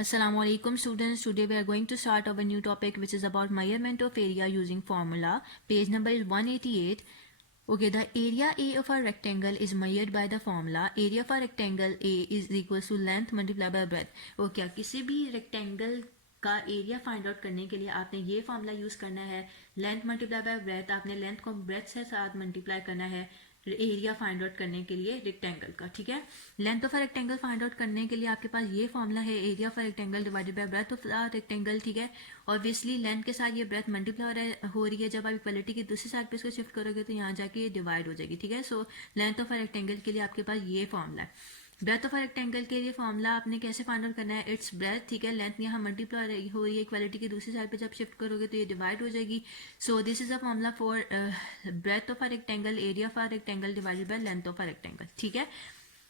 Assalamualaikum students. Today we are going to start our new topic which is about measurement of area using formula. Page number is 188. Okay, the area A of a rectangle is measured by the formula. Area of a rectangle A is equals to length multiplied by breadth. Okay, किसी भी rectangle का area find out करने के लिए आपने ये formula use करना है, लेंथ मल्टीप्लाई बाय ब्रेथ. आपने लेंथ को ब्रेथ से साथ मल्टीप्लाई करना है एरिया फाइंड आउट करने के लिए रेक्टेंगल का. ठीक है, length of a rectangle find out करने के लिए आपके पास ये फॉर्मूला है, area of a rectangle divided bye breath of the rectangle. ठीक है, ऑब्वियसली लेंथ के साथ ये ब्रेथ मल्टीप्लाई हो रही है. जब आप इक्वलिटी की दूसरी साइड पे इसको शिफ्ट करोगे तो यहाँ जाके ये डिवाइड हो जाएगी. ठीक है, so length of a rectangle के लिए आपके पास ये फॉर्मूला है. ब्रेथ ऑफ अ रेक्टेंगल के लिए फॉर्मूला आपने कैसे फाइंड आउट करना है, इट्स ब्रेथ. ठीक है, लेंथ यहाँ मल्टीप्लाई हो रही है, इक्वालिटी की दूसरी साइड पे जब शिफ्ट करोगे तो ये डिवाइड हो जाएगी. So this is a formula for breadth of a rectangle, area of a rectangle divided by length of a rectangle. ठीक है,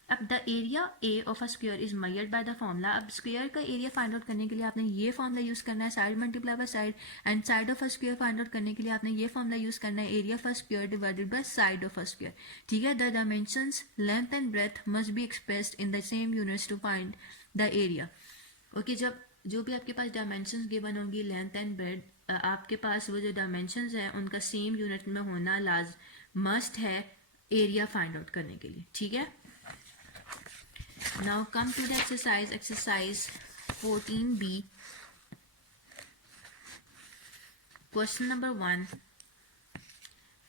अब the area A of a square is measured by the formula. अब square का area find out करने के लिए आपने ये फॉर्मूला यूज करना है, side multiply by side. And side of a square find out करने के लिए आपने ये फॉर्मूला यूज करना है, area of a square divided by side of a square. ठीक है, the dimensions length and breadth must be expressed in the same units to find the area. Okay, जब जो भी आपके पास डायमेंशंस गिवन होंगी लेंथ एंड ब्रेथ, आपके पास वो जो डायमेंशंस है उनका सेम यूनिट में होना मस्ट है एरिया फाइंड आउट करने के लिए. ठीक है, now come to the exercise 14b. Question number 1,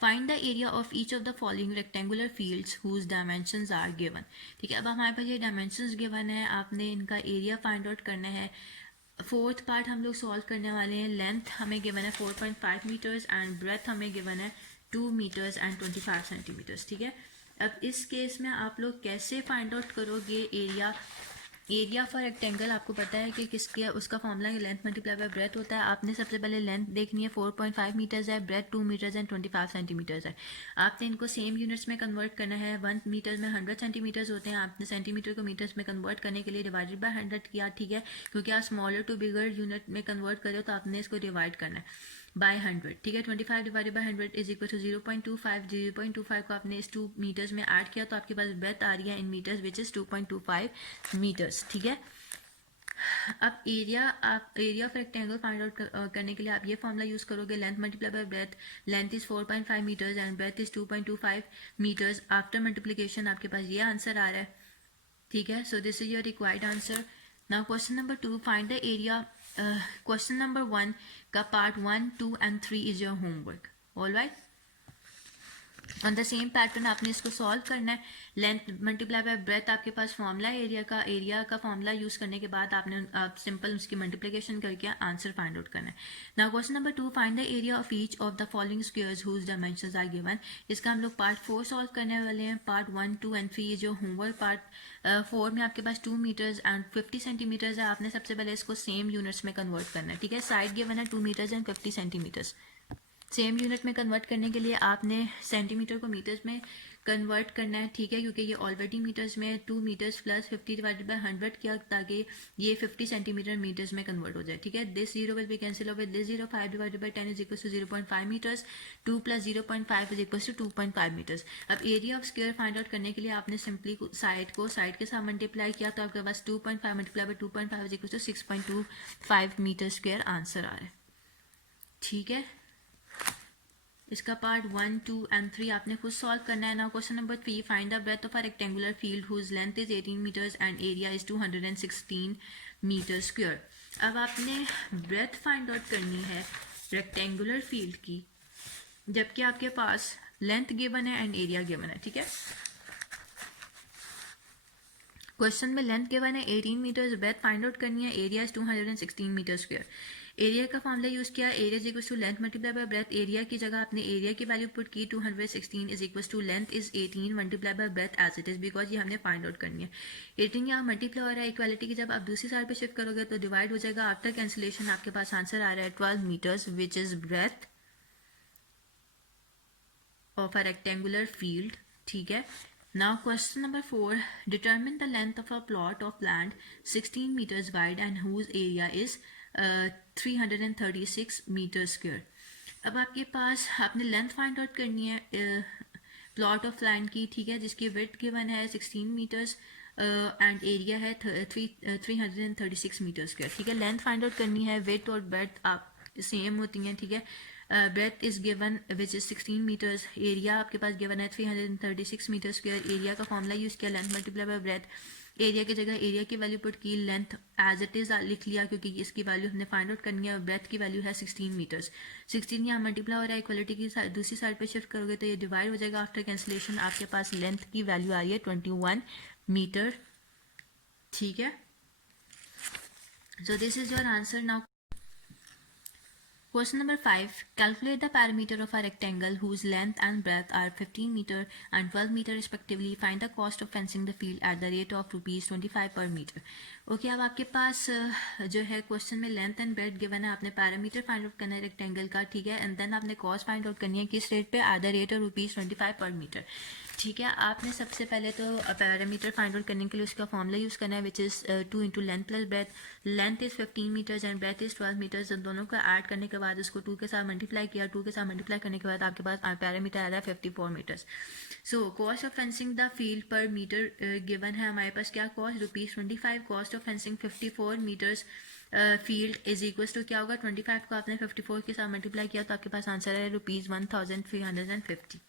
find the area of each of the following rectangular fields whose dimensions are given. ठीक है, अब हमारे पास ये dimensions given है, आपने इनका एरिया फाइंड आउट करना है. फोर्थ पार्ट हम लोग सॉल्व करने वाले हैं. लेंथ हमें गिवन है 4.5 मीटर्स एंड ब्रेथ हमें गिवन है 2 मीटर्स एंड 25 सेंटीमीटर्स. ठीक है, अब इस केस में आप लोग कैसे फाइंड आउट करोगे एरिया फॉर रेक्टेंगल. आपको पता है कि किसके उसका formula length multiply by breath होता है. आपने सबसे पहले लेंथ देखनी है, 4.5 मीटर्स है, ब्रेथ 2 मीटर्स एंड 25 सेंटीमीटर्स है. आपने इनको सेम यूनिट्स में कन्वर्ट करना है. 1 मीटर में 100 सेंटीमीटर्स होते हैं, आपने सेंटीमीटर को मीटर्स में कन्वर्ट करने के लिए डिवाइडेड बाय 100 किया. ठीक है, क्योंकि आप स्मॉलर टू बिगर यूनिट में कन्वर्ट करो तो आपने इसको डिवाइड करना है बाय 100. ठीक है, 25 divided by 100 is equal to 0.25. 0.25 को आपने इस 2 मीटर्स में ऐड किया तो आपके पास ब्रेथ आ रही है in metres which is 2.25 metres. ठीक है, अब area of rectangle find out करने के लिए आप ये फॉर्मूला यूज करोगे, length multiply by breadth. Length is 4.5 metres and breadth is 2.25 metres. After multiplication आपके पास ये आंसर आ रहा है. ठीक है, so this is your required answer. Now question number 2, find the area. Question number 1 का part 1, 2 and 3 is your homework. Alright, on the same pattern आपने इसको सॉल्व करना है. लेंथ मल्टीप्लाई बाय ब्रेथ आपके पास फॉर्मूला एरिया का formula use करने के बाद आपने सिंपल उसकी मल्टीप्लिकेशन करके आंसर फाइंड आउट करना है. Now question number 2, find the area of each of the following squares whose dimensions are given. इसका हम लोग पार्ट 4 सॉल्व करने वाले हैं. Part 1, 2 and 3 is your homework. Part 4 में आपके पास 2 मीटर्स एंड 50 सेंटीमीटर्स है. आपने सबसे पहले इसको सेम यूनिट्स में कन्वर्ट करना है. ठीक है, साइड गिवन है 2 metres and 50 centimetres. Same unit में कन्वर्ट करने के लिए आपने सेंटीमीटर को मीटर्स में कन्वर्ट करना है. ठीक है, क्योंकि ये ऑलरेडी मीटर्स में 2 मीटर्स प्लस 50 डिवाइडेड बाय 100 किया ताकि ये 50 सेंटीमीटर मीटर्स में कन्वर्ट हो जाए. ठीक है, this 0 will be cancel with this 0. 5 divided by 10 is equal to 0.5 metres. 2 plus 0.5 is equal to 2.5 metres. अब area of square find out करने के लिए आपने सिंपली साइड के साथ मल्टीप्लाई किया तो आपके पास 2.5 multiply by 2.5 is equal to 6.25 metre square answer आ रहा है. ठीक है, इसका पार्ट 1, 2 एंड 3 आपने खुद सॉल्व करना है. Now question number 3, find the breadth of a rectangular field whose length is 18 metres and area is 216 metre square. अब आपने ब्रेथ फाइंड आउट करनी है रेक्टेंगुलर फील्ड की, जबकि आपके पास लेंथ गिवन है एंड एरिया गिवन है. ठीक है, क्वेश्चन में लेंथ गिवन है 18 मीटर्स, ब्रेथ फाइंड आउट करनी है, area is 216 metre square. Area का फॉर्मूला यूज किया, area is equal to length multiply by breadth. Area की जगह आपने एरिया की वैल्यू पुट की 216 is equal to length is 18 multiply by breadth as it is, because ये हमने find out करनी है. 18 यहाँ मल्टीप्लाई हो रहा है, इक्वालिटी की जब आप दूसरी साइड पे शिफ्ट करोगे तो डिवाइड हो जाएगा. आफ्टर कैंसिलेशन आपके पास आंसर आ रहा है 12 metres which is breadth of a rectangular field. ठीक है, now question number 4, determine the length of a plot of land 16 meters wide and whose area is 336 meter square. अब आपके पास आपने लेंथ फाइंड आउट करनी है प्लॉट ऑफ लैंड की. ठीक है, जिसकी विड्थ गिवन है 16 मीटर्स एंड एरिया है 336 मीटर स्क्वायर, ठीक है। लेंथ फाइंड आउट करनी है, विड्थ और ब्रेड्थ आप सेम होती हैं, ठीक है। Breadth is given which is 16 metres, area आपके पास गिवन है 336 मीटर स्क्वायर, एरिया का फॉर्मूला यूज किया length multiply by breadth, area की जगह एरिया की वैल्यू पुट की, लेंथ एज इट इज लिख लिया क्योंकि इसकी वैल्यू हमने फाइंड आउट करनी है, और ब्रेथ की वैल्यू है 16 मीटर्स, 16 यहाँ मल्टीप्लाई हो रहा है, इक्वलिटी की दूसरी साइड पे शिफ्ट करोगे तो ये डिवाइड हो जाएगा, आफ्टर कैंसिलेशन आपके पास लेंथ की वैल्यू आ रही है 21 मीटर, ठीक है। So this is your answer. Now question number 5, calculate the perimeter of a rectangle whose length and breadth are 15 meter and 12 meter respectively. Find the cost of fencing the field at the rate of ₹25 per meter. Okay, अब आपके पास जो है question में length and breath given है, आपने parameter find out करना है rectangle का, ठीक है, एंड देन आपने कॉस्ट फाइंड आउट करनी है किस रेट पे, एट द रेट ऑफ ₹25 पर मीटर, ठीक है। आपने सबसे पहले तो पैरामीटर फाइंड आउट करने के लिए उसका फॉर्मूला यूज़ करना है which is 2 into length plus breadth, length is 15 metres and breadth is 12 metres, दोनों को ऐड करने के बाद उसको 2 के साथ मल्टीप्लाई किया, 2 के साथ मल्टीप्लाई करने के बाद आपके पास पैरामीटर आ रहा है 54 metres. So cost of fencing the field per metre given है हमारे पास, क्या cost, ₹25, cost of fencing 54 metres field is equal to क्या होगा, 25 को आपने 54 के साथ मल्टीप्लाई किया तो आपके पास आंसर है ₹1350।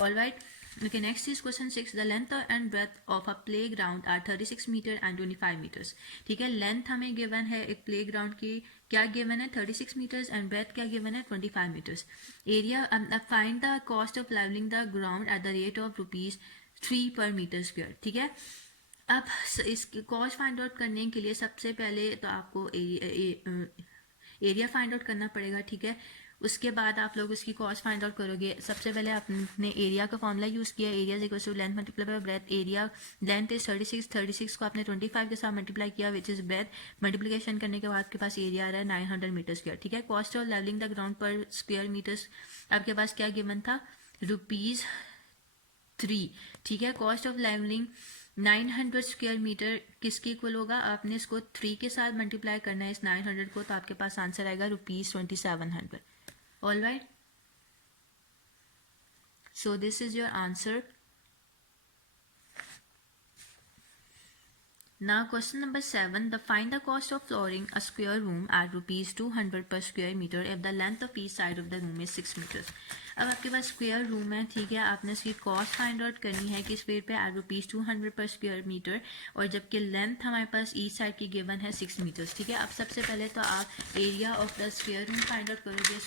All right, okay, next is question 6, the length and breadth of a playground are 36 meter and 25 meters, ठीक है। लेंथ हमें गिवन है एक प्लेग्राउंड की, क्या गिवन है 36 मीटर्स एंड ब्रेथ क्या गिवन है 25 metres, area, find the cost of levelling the ground at the rate of ₹3 per metre square, ठीक है। अब इसकी कॉस्ट फाइंड आउट करने के लिए सबसे पहले तो आपको एरिया फाइंड आउट करना पड़ेगा, ठीक है। उसके बाद आप लोग उसकी कॉस्ट फाइंड आउट करोगे। सबसे पहले आपने एरिया का फॉर्मूला यूज़ किया, area equal to length multiply by breadth, area length is 36 को आपने 25 के साथ मल्टीप्लाई किया विच इज ब्रेथ, मल्टीप्लिकेशन करने के बाद आपके पास एरिया आ रहा है 900 मीटर स्क्वायर, ठीक है। Cost of levelling the ground per square metres आपके पास क्या गिवन था, ₹3, ठीक है। Cost of levelling 900 square metre किसके इक्वल होगा, आपने इसको 3 के साथ मल्टीप्लाई करना है इस 900 को, तो आपके पास आंसर आएगा ₹2700। All right, so this is your answer. Now question number 7, the find the cost of flooring a square room at ₹200 per square meter if the length of each side of the room is 6 meters. अब आपके पास square room है, ठीक है, आपने इसकी cost find out करनी है किस रेट पे, एट ₹200 पर स्क्वायर मीटर, और जबकि लेंथ हमारे पास ईच साइड की गिवन है 6 मीटर्स, ठीक है। अब सबसे पहले तो आप area of the square room find out करोगे।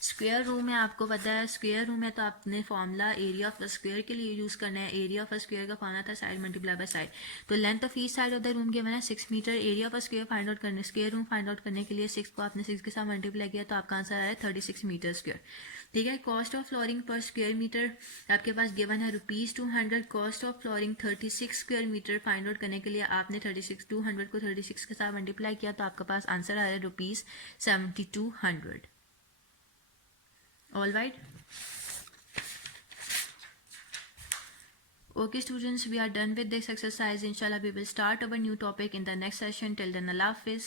स्क्वायर रूम है, आपको पता है स्क्वायर रूम है तो आपने formula area of the square के लिए यूज़ करना है, एरिया ऑफ द स्क्वायर का फॉर्मूला था साइड मल्टीप्लाई बाय साइड, तो length of each side of the room given है 6 metre, area of square find out करने, स्क्वायर रूम फाइंड आउट करने के लिए 6 को आपने 6 के साथ मल्टीप्लाई किया तो आपका आंसर आया 36 मीटर स्क्वायर, ठीक है। Cost of flooring per square metre आपके पास गिवन है ₹200, cost of flooring 36 square metre find out करने के लिए आपने 200 को 36 के साथ मल्टीप्लाई किया तो आपके पास आंसर आ रहा है ₹7200। All right, okay students, we are done with this exercise. Inshallah we will start our new topic in the next session. Till then, Allah Hafiz.